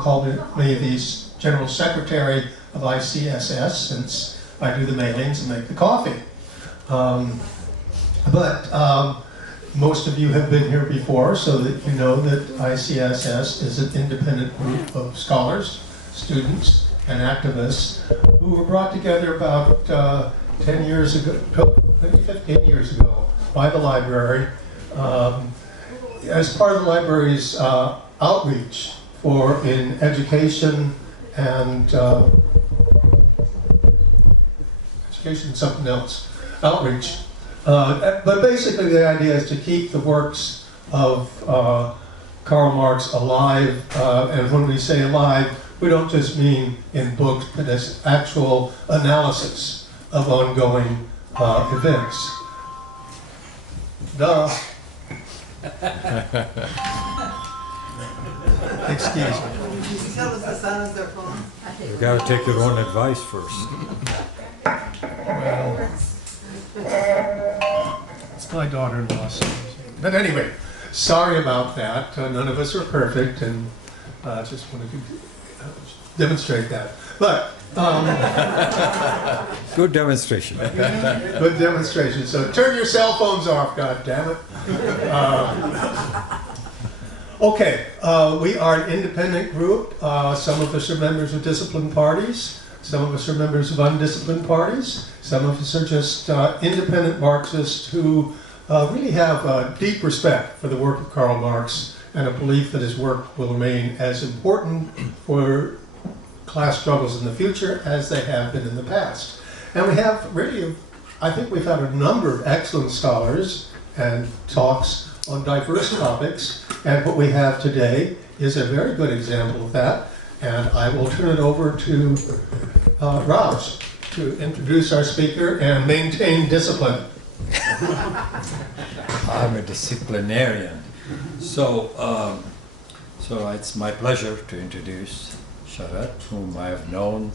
call me the General Secretary of ICSS, since I do the mailings and make the coffee. Most of you have been here before, so that you know that ICSS is an independent group of scholars, students, and activists who were brought together about 10 years ago, maybe 15 years ago, by the library as part of the library's outreach in education and education and something else, outreach. But basically the idea is to keep the works of Karl Marx alive, and when we say alive, we don't just mean in books, but as actual analysis of ongoing events. Duh. Excuse me. Tell us the silence their phone. You got to take your own advice first. Well, it's my daughter-in-law. But anyway, sorry about that. None of us are perfect, and just wanted to demonstrate that. But Good demonstration. good demonstration. So turn your cell phones off, God damn it. Okay, we are an independent group. Some of us are members of disciplined parties. Some of us are members of undisciplined parties. Some of us are just independent Marxists who really have a deep respect for the work of Karl Marx and a belief that his work will remain as important for class struggles in the future as they have been in the past. And we have really, I think we've had a number of excellent scholars and talks on diverse topics, and what we have today is a very good example of that. And I will turn it over to Raj to introduce our speaker and maintain discipline. I'm a disciplinarian. So it's my pleasure to introduce Sharat, whom I have known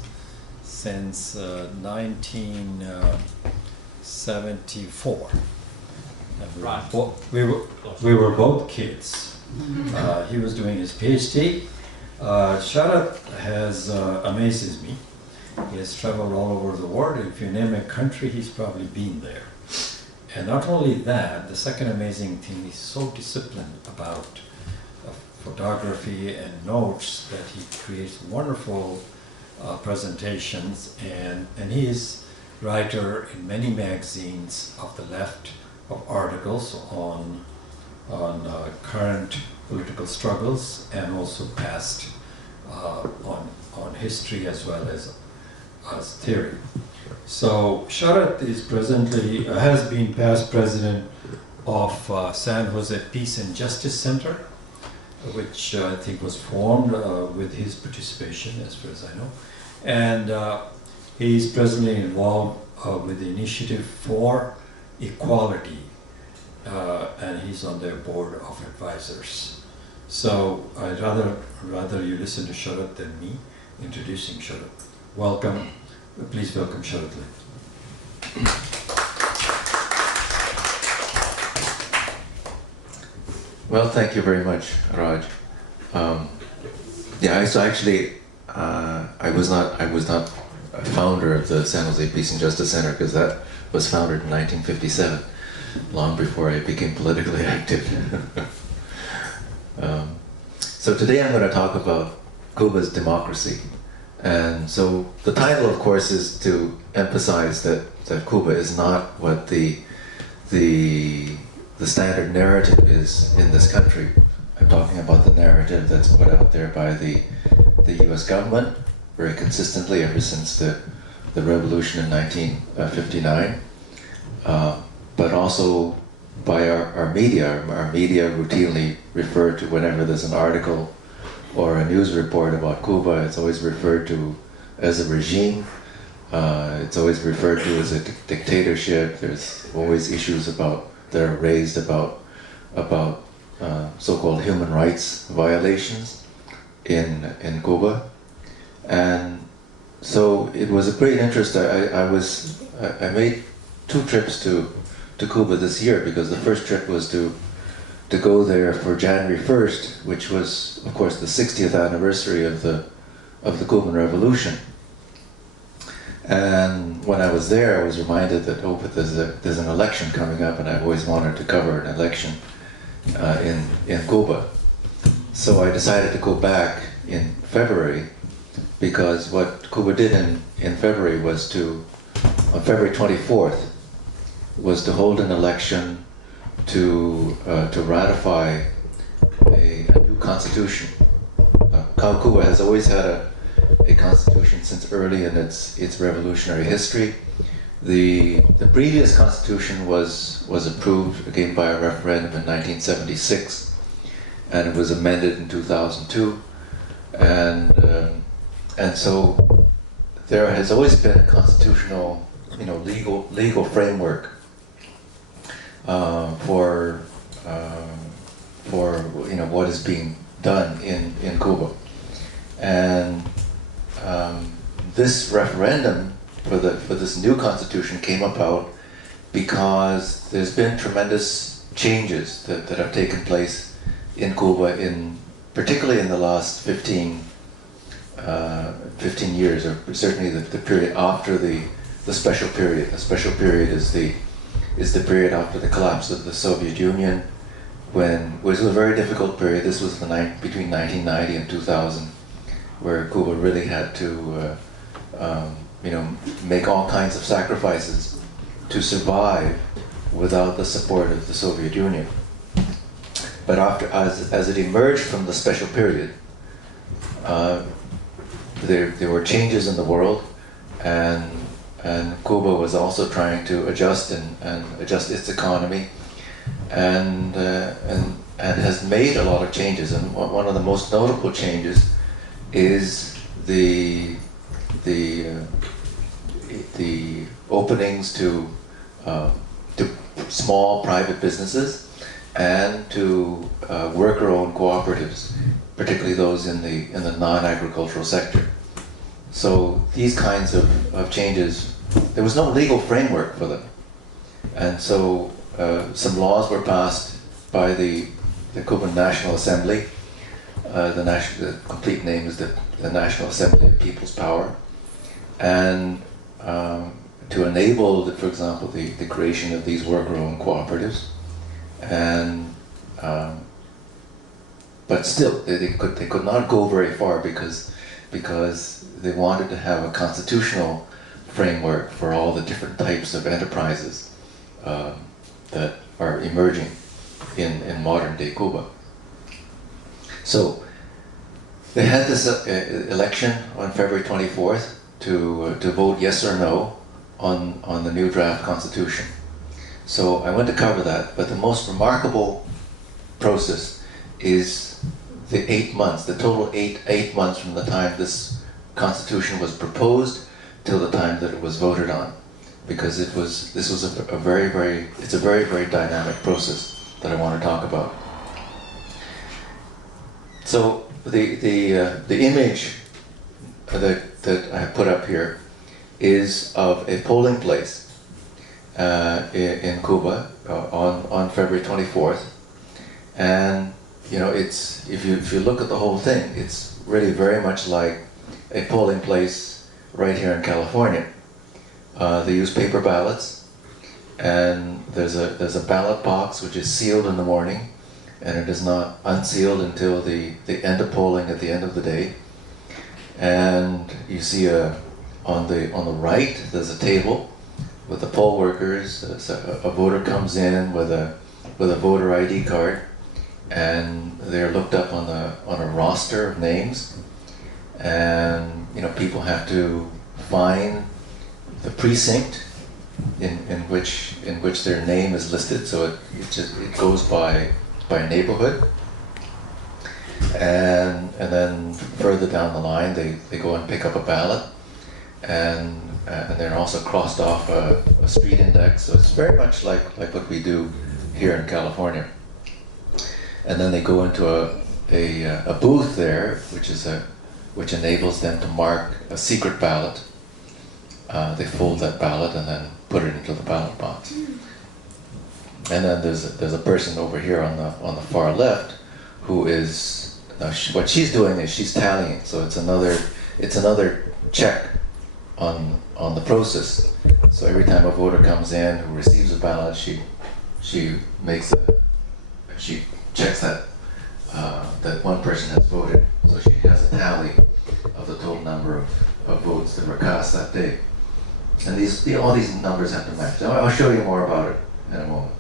since 1974. We were both kids. He was doing his PhD. Sharat amazes me. He has traveled all over the world. If you name a country, he's probably been there. And not only that, the second amazing thing, he's so disciplined about photography and notes that he creates wonderful presentations, and he is writer in many magazines of the left, of articles on current political struggles and also past on history as well as theory. So Sharat is presently has been past president of San Jose Peace and Justice Center, which I think was formed with his participation, as far as I know. And he is presently involved with the Initiative for Equality, and he's on their board of advisors. So I'd rather you listen to Sharat than me introducing Sharat. Welcome, please welcome Sharat. Well, thank you very much, Raj. So actually, I was not a founder of the San Jose Peace and Justice Center, because that was founded in 1957, long before I became politically active. So today I'm going to talk about Cuba's democracy. And so the title, of course, is to emphasize that Cuba is not what the standard narrative is in this country. I'm talking about the narrative that's put out there by the US government very consistently ever since the revolution in 1959, but also by our media. Our media routinely refer to, whenever there's an article or a news report about Cuba, it's always referred to as a regime. It's always referred to as a dictatorship. There's always issues that are raised about so-called human rights violations in Cuba. And so it was of great interest. I made 2 trips to Cuba this year, because the first trip was to to go there for January 1st, which was, of course, the 60th anniversary of the Cuban Revolution. And when I was there, I was reminded that, oh, but there's an election coming up, and I've always wanted to cover an election in Cuba. So I decided to go back in February, because what Cuba did in February was on February 24th, was to hold an election to ratify a new constitution. Cuba has always had a constitution since early in its revolutionary history. The previous constitution was approved again by a referendum in 1976, and it was amended in 2002, and so there has always been a constitutional, legal framework for what is being done in Cuba, and this referendum for this new constitution came about because there's been tremendous changes that have taken place in Cuba, particularly in the last 15 years, or certainly the period after the special period. The special period is the period after the collapse of the Soviet Union, which was a very difficult period. This was between 1990 and 2000, where Cuba really had to make all kinds of sacrifices to survive without the support of the Soviet Union. But as it emerged from the special period, there were changes in the world, and Cuba was also trying to adjust and adjust its economy, and has made a lot of changes. And one of the most notable changes is the openings to small private businesses and to worker-owned cooperatives, particularly those in the non-agricultural sector. So these kinds of changes, there was no legal framework for them, and so some laws were passed by the Cuban National Assembly. The complete name is the National Assembly of People's Power, and to enable, for example, the creation of these worker-owned cooperatives, and but still they could not go very far because they wanted to have a constitutional framework for all the different types of enterprises that are emerging in modern-day Cuba. So they had this election on February 24th to vote yes or no on the new draft constitution. So I want to cover that, but the most remarkable process is the 8 months, the total eight months from the time this constitution was proposed till the time that it was voted on, because this was a very dynamic process that I want to talk about. So the image that I have put up here is of a polling place in Cuba on February 24th, and it's if you look at the whole thing, it's really very much like a polling place right here in California. They use paper ballots, and there's a ballot box which is sealed in the morning, and it is not unsealed until the end of polling at the end of the day. And you see on the right there's a table with the poll workers. So a voter comes in with a voter ID card, and they're looked up on a roster of names, and people have to find the precinct in which their name is listed. So it goes by neighborhood, and then further down the line they go and pick up a ballot, and they're also crossed off a street index. So it's very much like what we do here in California. And then they go into a booth there, which enables them to mark a secret ballot. They fold that ballot and then put it into the ballot box. And then there's a person over here on the far left who is what she's doing is she's tallying. So it's another check on the process. So every time a voter comes in who receives a ballot, she checks that that one person has voted. So she has a tally of the total number of votes that were cast that day. And all these numbers have to match. I'll show you more about it in a moment.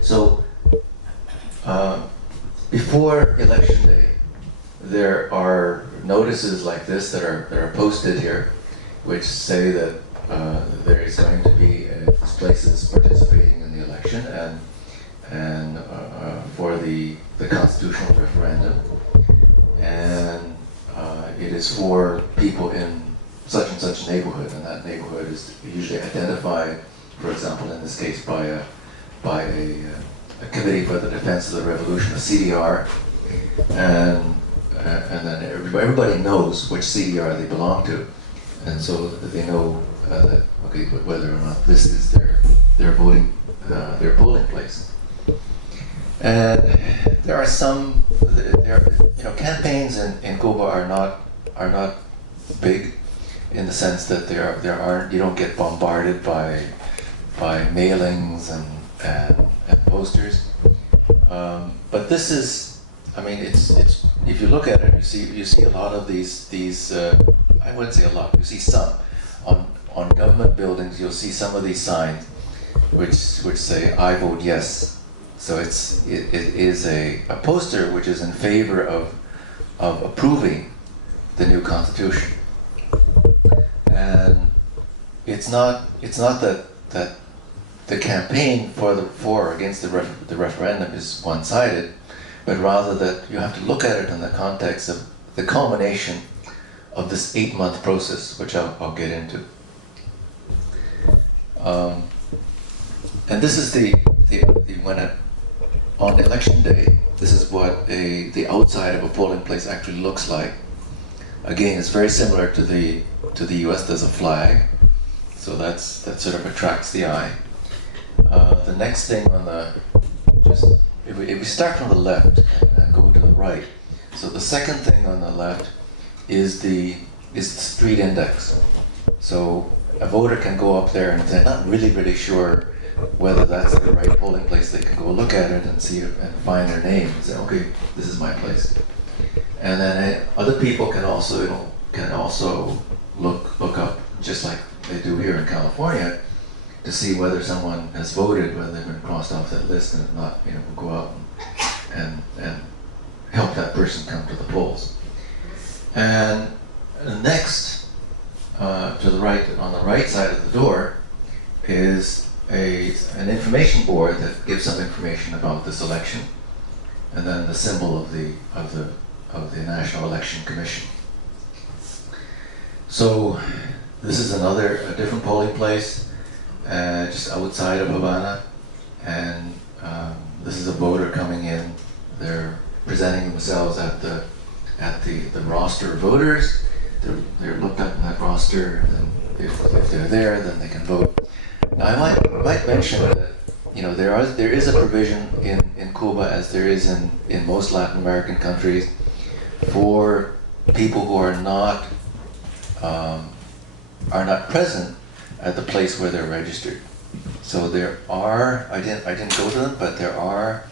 So before election day, there are notices like this that are posted here, which say that there is going to be places participating in the election and for the Constitutional Referendum, and it is for people in such and such neighborhood, and that neighborhood is usually identified, for example, in this case, by a Committee for the Defense of the Revolution, a CDR, and then everybody knows which CDR they belong to, and so that they know that okay, whether or not this is their voting their polling place. And there are some, campaigns in Cuba are not big, in the sense that there aren't, you don't get bombarded by mailings and posters. But this is, I mean, it's if you look at it, you see a lot of these I wouldn't say a lot, you see some on government buildings. You'll see some of these signs which say "I vote yes." So it is a poster which is in favor of approving the new constitution. And it's not that the campaign for or against the referendum is one-sided, but rather that you have to look at it in the context of the culmination of this 8-month process, which I'll get into. And this is on election day, this is what the outside of a polling place actually looks like. Again, it's very similar to the U.S. There's a flag, so that sort of attracts the eye. The next thing if we start from the left and go to the right, so the second thing on the left is the street index. So a voter can go up there, and if they're not really sure whether that's the right polling place, they can go look at it and see and find their name and say, okay, this is my place. And then other people can also look up, just like they do here in California, to see whether someone has voted, whether they've been crossed off that list, and if not, we'll go out and help that person come to the polls. And next, to the right, on the right side of the door, is an information board that gives some information about this election, and then the symbol of the National Election Commission. So this is a different polling place, just outside of Havana, and this is a voter coming in. They're presenting themselves at the roster of voters. They're looked up in that roster, and if they're there, then they can vote. Now I might mention that there is a provision in Cuba, as there is in most Latin American countries, for people who are not present at the place where they're registered. So there are, I didn't go to them, but there are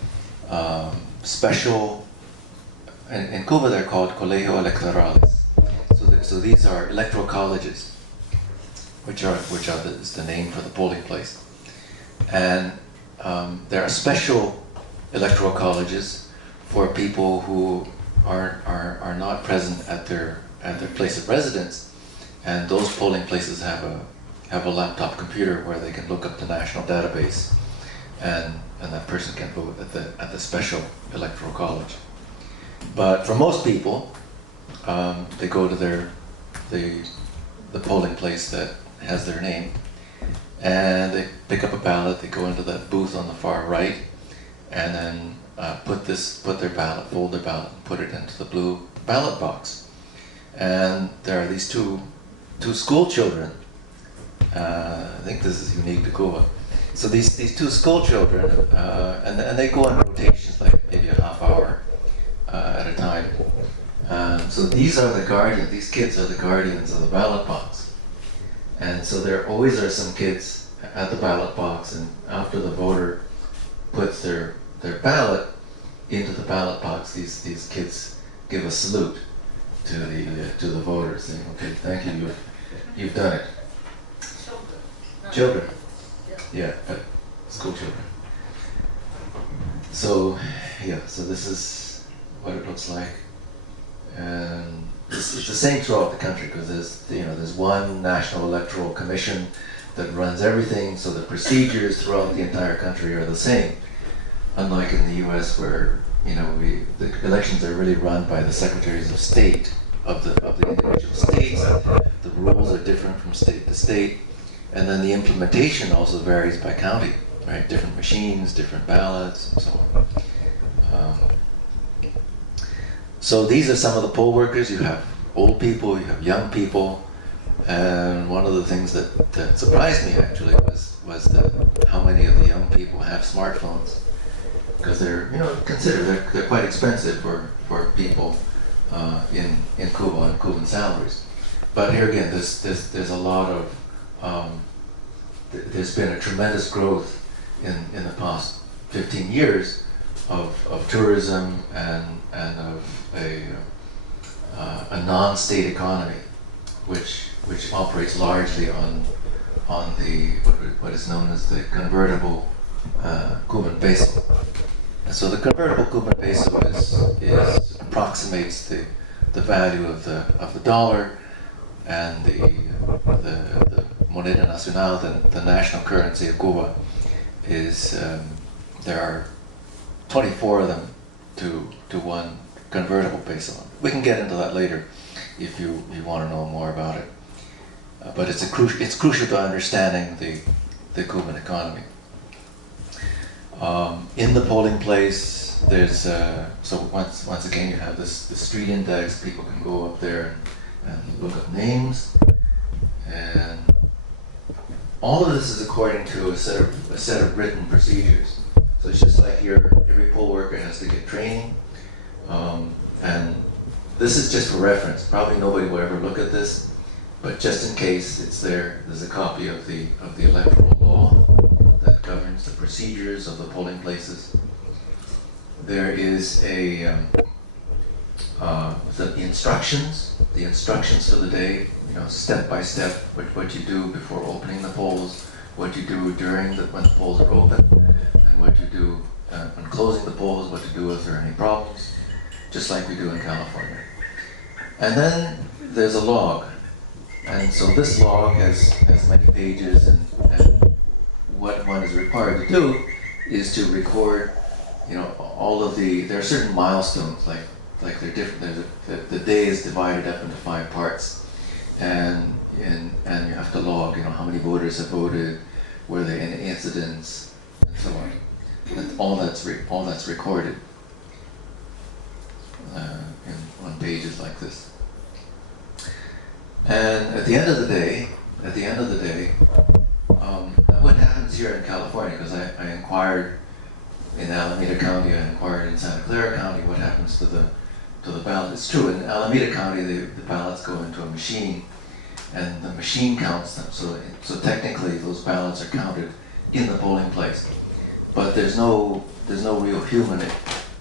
special, in Cuba they're called colegio electorales. So these are electoral colleges, which is the name for the polling place. And there are special electoral colleges for people who are not present at their place of residence, and those polling places have a laptop computer where they can look up the national database, and that person can vote at the special electoral college. But for most people, they go to the polling place that has their name, and they pick up a ballot. They go into that booth on the far right, and then fold their ballot, and put it into the blue ballot box. And there are these two school children. I think this is unique to Cuba. So these two school children, and they go on rotations, like maybe a half hour at a time. So these are the guardians. These kids are the guardians of the ballot box, and so there always are some kids at the ballot box, and after the voter puts their ballot into the ballot box, these kids give a salute to the voters, saying, "Okay, thank you, you've done it." Children. Yeah, school children. So, yeah, so this is what it looks like, and it's the same throughout the country, because there's one National Electoral Commission that runs everything, so the procedures throughout the entire country are the same. Unlike in the U.S., where the elections are really run by the secretaries of state of the individual states. The rules are different from state to state. And then the implementation also varies by county, right? Different machines, different ballots, and so on. So these are some of the poll workers. You have old people, you have young people, and one of the things that surprised me actually was how many of the young people have smartphones, because they're they're quite expensive for people in Cuba on Cuban salaries. But here again, there's a lot of there's been a tremendous growth in the past 15 years of tourism and of a non-state economy, which operates largely on the what is known as the convertible Cuban peso. And so the convertible Cuban peso approximates the value of the dollar, and the moneda nacional, the national currency of Cuba, is there are 24 of them to one convertible peso. We can get into that later if you want to know more about it. But it's crucial to understanding the Cuban economy. In the polling place, there's so once again you have this the street index. People can go up there and look up names, and all of this is according to a set of written procedures. So it's just like here, every poll worker has to get training, and this is just for reference. Probably nobody will ever look at this, but just in case it's there, there's a copy of the electoral law that governs the procedures of the polling places. There is the instructions for the day, step by step, what you do before opening the polls, what you do when the polls are open, and what you do when closing the polls, what to do if there are any problems, just like we do in California. And then there's a log, and so this log has many pages, and what one is required to do is to record, all of there are certain milestones, like they're different. The day is divided up into 5 parts, and you have to log, how many voters have voted, were there any incidents, and so on. And all that's recorded on pages like this. And at the end of the day, what happens here in California? Because I inquired in Alameda County, I inquired in Santa Clara County, what happens to the ballot. It's true, in Alameda County, the ballots go into a machine, and the machine counts them. So technically, those ballots are counted in the polling place, but there's no real human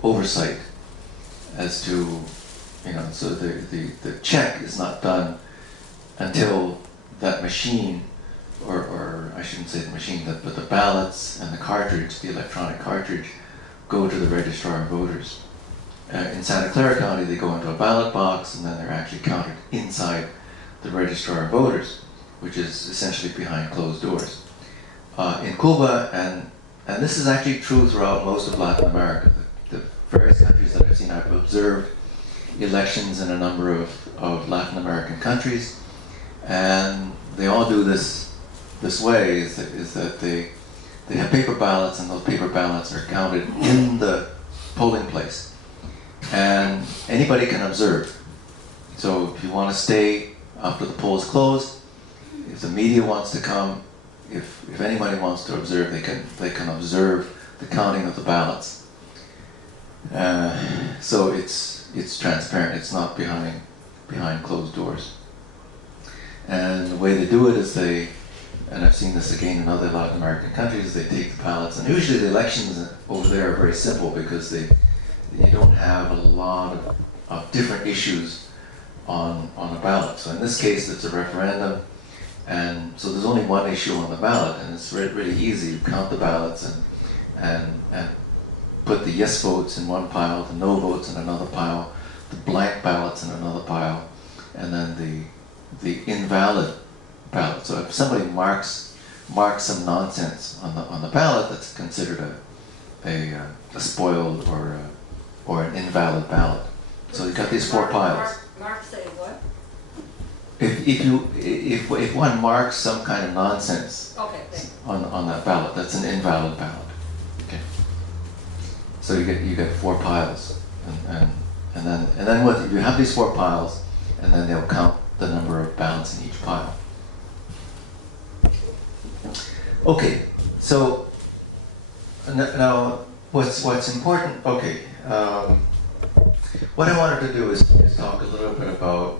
oversight as to, so the check is not done until that machine, or I shouldn't say the machine, but the ballots and the cartridge, the electronic cartridge, go to the registrar of voters. In Santa Clara County, they go into a ballot box, and then they're actually counted inside the registrar of voters, which is essentially behind closed doors. In Cuba, and this is actually true throughout most of Latin America, the various countries that I've seen, I've observed elections in a number of Latin American countries, and they all do this way, is that they have paper ballots, and those paper ballots are counted in the polling place. And anybody can observe. So if you want to stay after the polls closed, if the media wants to come, if anybody wants to observe, they can observe the counting of the ballots. So it's transparent. It's not behind closed doors. And the way they do it is and I've seen this again in other Latin American countries, they take the ballots, and usually the elections over there are very simple because you don't have a lot of different issues on a ballot. So in this case, it's a referendum, and so there's only one issue on the ballot, and it's really easy. You count the ballots and put the yes votes in one pile, the no votes in another pile, the blank ballots in another pile, and then the invalid ballot. So if somebody marks some nonsense on the ballot, that's considered a spoiled or an invalid ballot. So you've got these four piles. Mark say what? If one marks some kind of nonsense on that ballot, that's an invalid ballot. Okay. So you get four piles, and then what you have these four piles, and then they'll count the number of ballots in each pile. Okay, so now what's important? Okay, what I wanted to do is talk a little bit about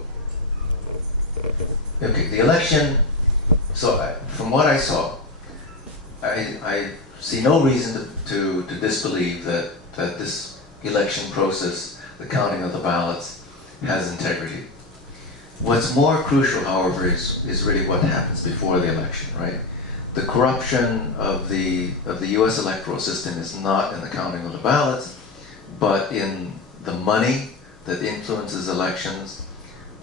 the election. So from what I saw, I see no reason to disbelieve that this election process, the counting of the ballots, has integrity. What's more crucial, however, is really what happens before the election, right? The corruption of the U.S. electoral system is not in the counting of the ballots, but in the money that influences elections,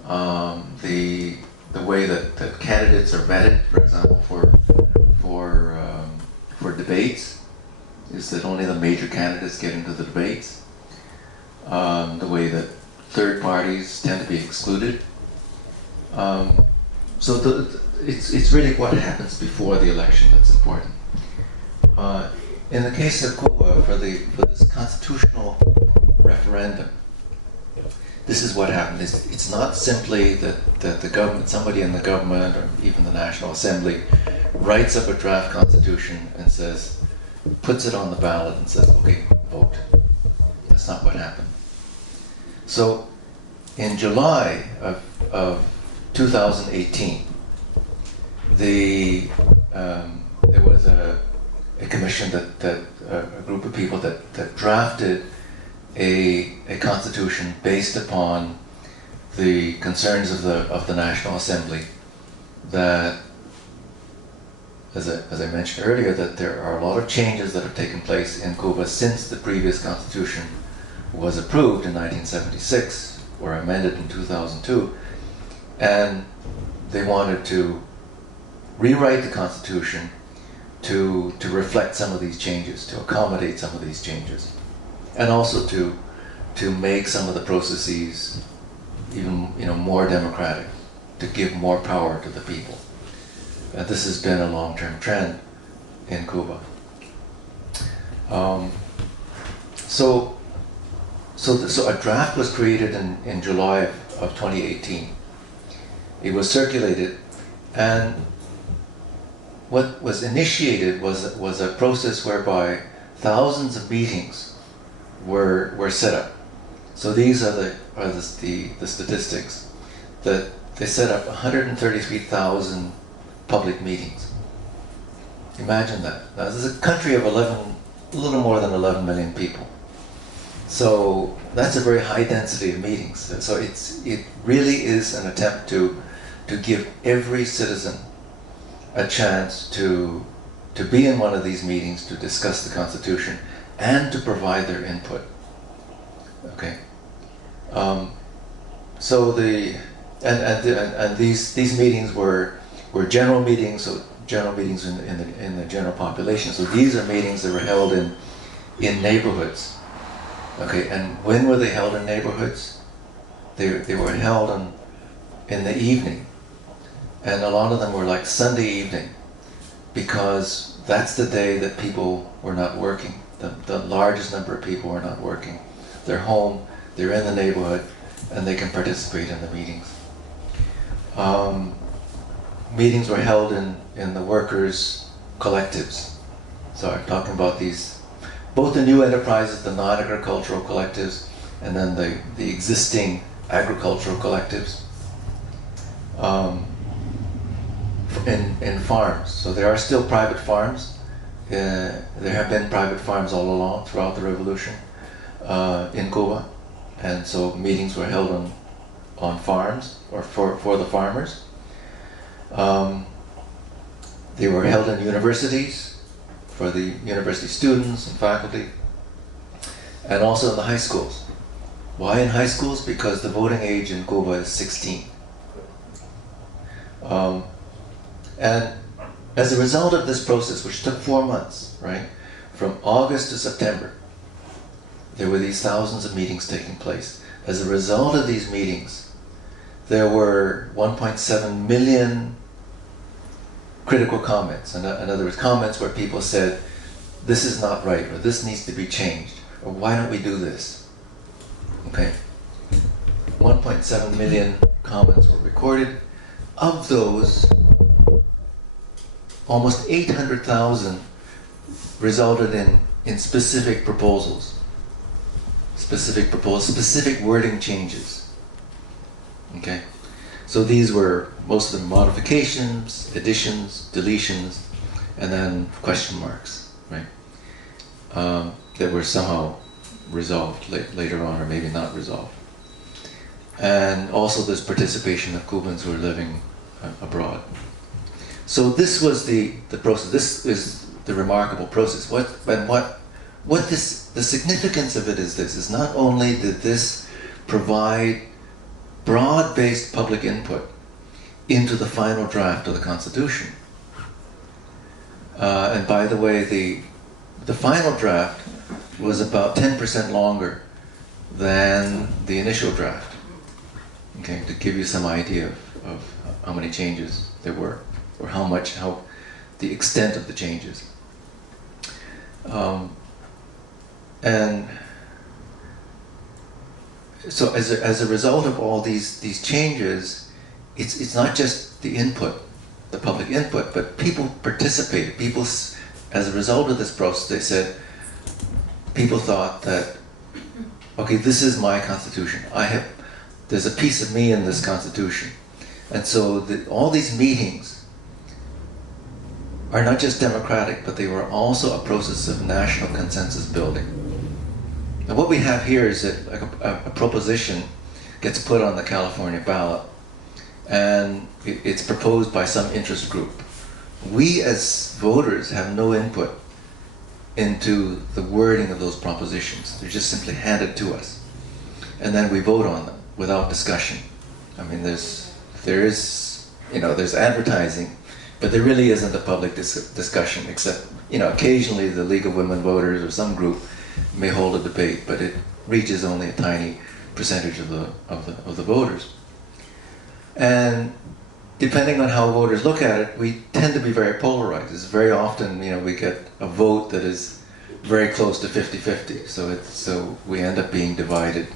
the way that candidates are vetted, for example, for debates, is that only the major candidates get into the debates. The way that third parties tend to be excluded. So it's really what happens before the election that's important. In the case of Cuba, for this constitutional referendum, this is what happened. It's not simply that the government, somebody in the government or even the National Assembly, writes up a draft constitution and puts it on the ballot and says, okay, vote. That's not what happened. So in July of 2018, there was a commission a group of people that drafted a constitution based upon the concerns of the National Assembly, that as I mentioned earlier, that there are a lot of changes that have taken place in Cuba since the previous constitution was approved in 1976 or amended in 2002, and they wanted to rewrite the constitution to reflect some of these changes, to accommodate some of these changes, and also to make some of the processes even more democratic, to give more power to the people. And this has been a long-term trend in Cuba. So a draft was created in July of 2018. It was circulated, and what was initiated was a process whereby thousands of meetings were set up. So these are the statistics, that they set up 133,000 public meetings. Imagine that. Now this is a country of a little more than 11 million people. So that's a very high density of meetings. So it really is an attempt to give every citizen a chance to be in one of these meetings, to discuss the Constitution, and to provide their input. Okay. So these meetings were general meetings, so general meetings in the general population. So these are meetings that were held in neighborhoods. Okay, and when were they held in neighborhoods? They were held in the evening. And a lot of them were like Sunday evening, because that's the day that people were not working. The largest number of people were not working. They're home, they're in the neighborhood, and they can participate in the meetings. meetings were held in the workers' collectives. So I'm talking about these, both the new enterprises, the non-agricultural collectives, and then the existing agricultural collectives in farms. So there are still private farms. There have been private farms all along throughout the revolution in Cuba. And so meetings were held on farms, or for the farmers. They were held in universities for the university students and faculty, and also in the high schools. Why in high schools? Because the voting age in Cuba is 16. And as a result of this process, which took 4 months, right, from August to September, there were these thousands of meetings taking place. As a result of these meetings, there were 1.7 million critical comments. In other words, comments where people said, this is not right, or this needs to be changed, or why don't we do this? Okay. 1.7 million comments were recorded. Of those, almost 800,000 resulted in specific proposals. Specific wording changes. Okay? So these were most of them modifications, additions, deletions, and then question marks, right? That were somehow resolved later on, or maybe not resolved. And also this participation of Cubans who were living abroad. So this was the process. This is the remarkable process. The significance of it is this, is not only did this provide broad-based public input into the final draft of the Constitution. And by the way, the final draft was about 10% longer than the initial draft. Okay, to give you some idea of how many changes there were, or how the extent of the changes. And so as a result of all these changes, it's not just the input, the public input, but people participated. People, as a result of this process, they said, people thought that, okay, this is my constitution. There's a piece of me in this constitution. And so all these meetings are not just democratic, but they were also a process of national consensus building. And what we have here is that like a proposition gets put on the California ballot, and it's proposed by some interest group. We as voters have no input into the wording of those propositions. They're just simply handed to us. And then we vote on them without discussion. I mean, there's advertising, but there really isn't a public discussion, except, occasionally the League of Women Voters or some group may hold a debate, but it reaches only a tiny percentage of the voters. And depending on how voters look at it, we tend to be very polarized. It's very often, we get a vote that is very close to 50-50. So we end up being divided.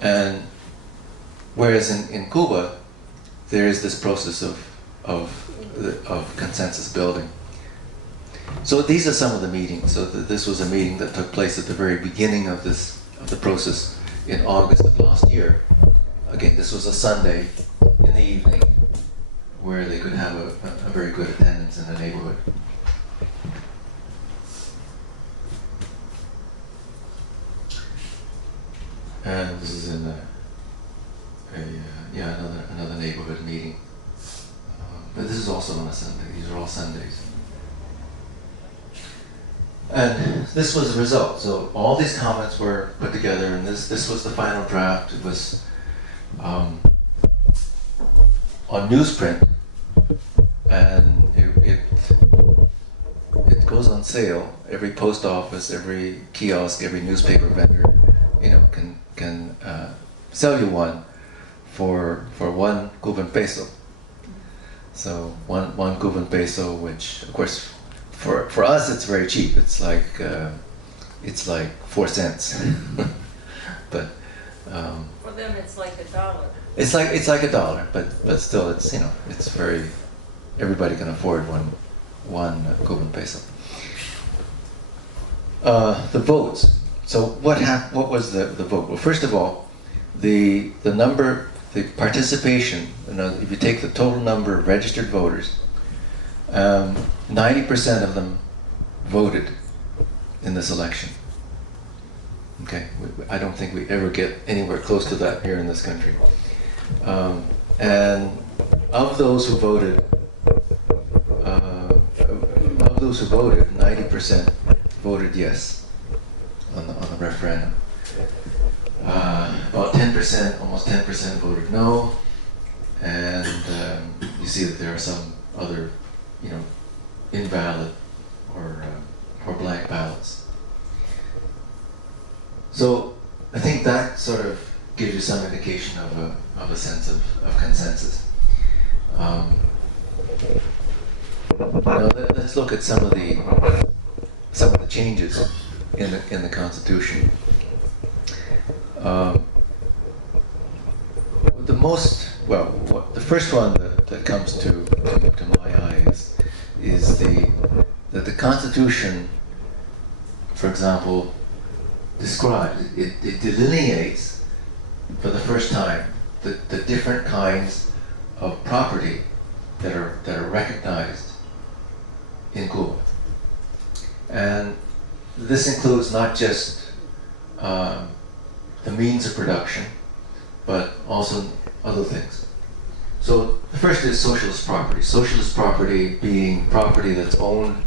And whereas in Cuba, there is this process of consensus building. So these are some of the meetings. So this was a meeting that took place at the very beginning of the process in August of last year. Again, this was a Sunday in the evening where they could have a very good attendance in the neighborhood. And this is in another neighborhood meeting. But this is also on a Sunday. These are all Sundays. And this was the result. So all these comments were put together, and this was the final draft. It was on newsprint, and it goes on sale. Every post office, every kiosk, every newspaper vendor, can sell you one for 1 Cuban peso. So one Cuban peso, which of course for us it's very cheap. It's like 4 cents. But for them it's like $1. It's like $1, but still, it's, you know, it's very, everybody can afford one Cuban peso. The votes. So what was the vote? Well, first of all, the participation. You know, if you take the total number of registered voters, 90% of them voted in this election. Okay, I don't think we ever get anywhere close to that here in this country. And of those who voted, 90% voted yes on the referendum. About 10%, almost 10% voted no, and you see that there are some other, you know, invalid or blank ballots. So I think that sort of gives you some indication of a sense of consensus. Now let's look at some of the changes in the Constitution. The first one that comes to my eye is that the Constitution, for example, describes, it delineates for the first time the different kinds of property that are recognized in Cuba. And this includes not just the means of production, but also other things. So the first is socialist property. Socialist property being property that's owned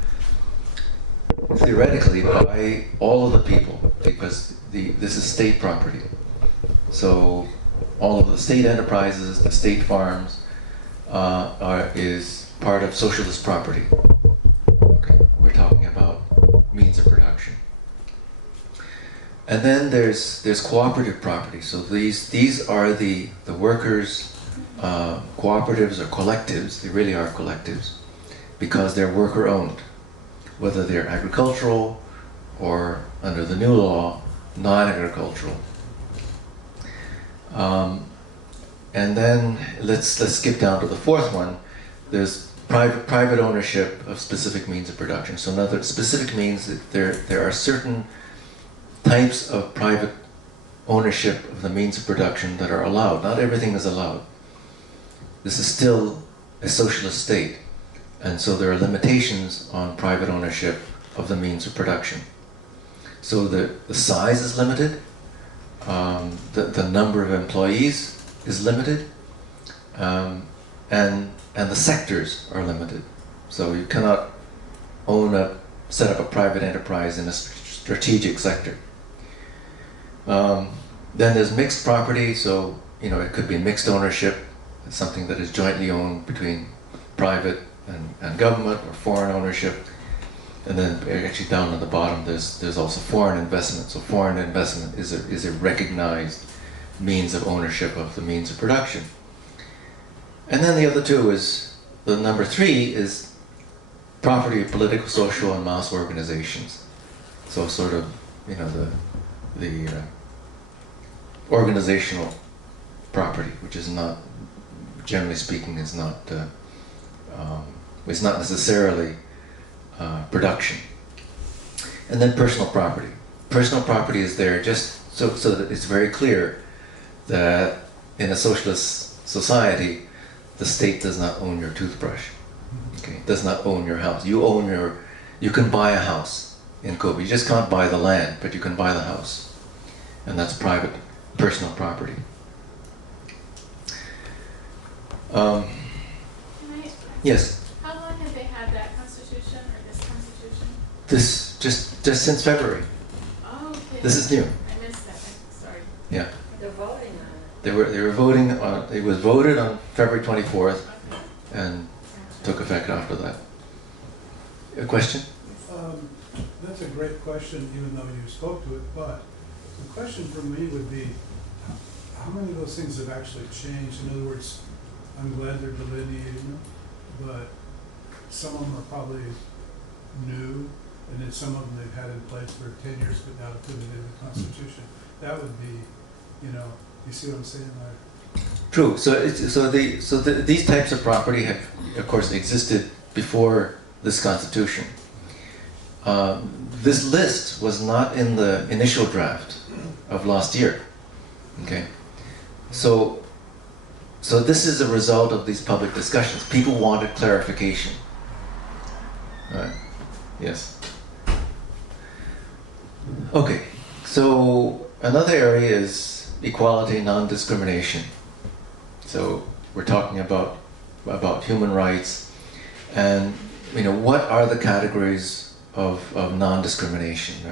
theoretically by all of the people, because this is state property. So all of the state enterprises, the state farms, is part of socialist property. Okay, we're talking about means of production. And then there's cooperative property. So these are the workers' cooperatives or collectives. They really are collectives because they're worker owned, whether they're agricultural or under the new law, non-agricultural. And then let's skip down to the fourth one. There's private ownership of specific means of production. So another specific means that there are certain types of private ownership of the means of production that are allowed. Not everything is allowed. This is still a socialist state, and so there are limitations on private ownership of the means of production. So the size is limited, the number of employees is limited, and the sectors are limited. So you cannot set up a private enterprise in a strategic sector. Then there's mixed property, so it could be mixed ownership, something that is jointly owned between private and government, or foreign ownership. And then actually down at the bottom there's also foreign investment. So foreign investment is a recognized means of ownership of the means of production. And then the other two is, the number three is property of political, social, and mass organizations. So sort of, the organizational property, which is not, generally speaking, is not necessarily production. And then personal property. Personal property is there just so that it's very clear that in a socialist society, the state does not own your toothbrush. Okay, it does not own your house. You can buy a house in Cuba. You just can't buy the land, but you can buy the house. And that's private, personal property. Yes? How long have they had that constitution, or this constitution? This, just since February. Oh, okay. This is new. I missed that. Sorry. Yeah. They're voting on it. They were voting on, it was voted on February 24th Okay. and took effect after that. A question? That's a great question, even though you spoke to it, but the question for me would be, how many of those things have actually changed? In other words, I'm glad they're delineating them, but some of them are probably new, and then some of them they've had in place for 10 years, but now put it in the Constitution. That would be, you see what I'm saying? Like, True. These types of property have, of course, existed before this Constitution. This list was not in the initial draft of last year. Okay, so this is a result of these public discussions. People wanted clarification. Right. Yes. Okay. So another area is equality, non-discrimination. So we're talking about human rights, and what are the categories of non-discrimination?